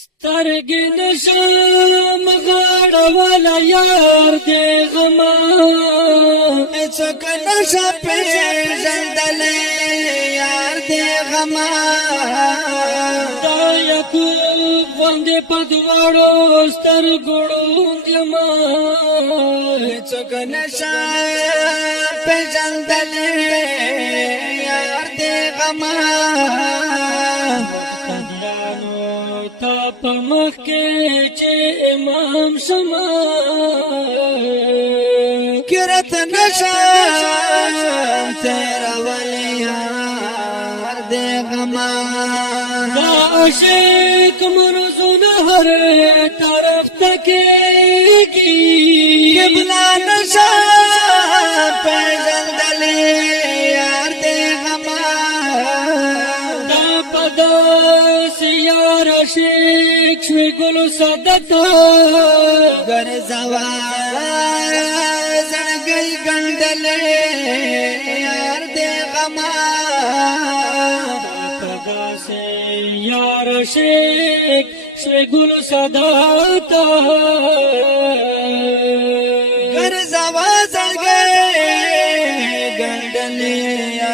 سترګې نشم غاړوله یار دې غما څوک نشه پېژندلی یار دې غما دا یعقوب غوندې په دواړو سترګو ړوند یما څوک نشه پېژندلی یار دې غما تا په مخ کې چې امام شما کرت نشم تیرا ولیار دے غما دا عشق مرزونه هر طرف تکیږي قبلا نشم پیژندلی یار دے غما دا پداس یار عشق شوی گلو صدتا گرزوا زنگی گندلی یار دے غما پداس یار عشق شوی گلو صدتا گرزوا زنگی گندلی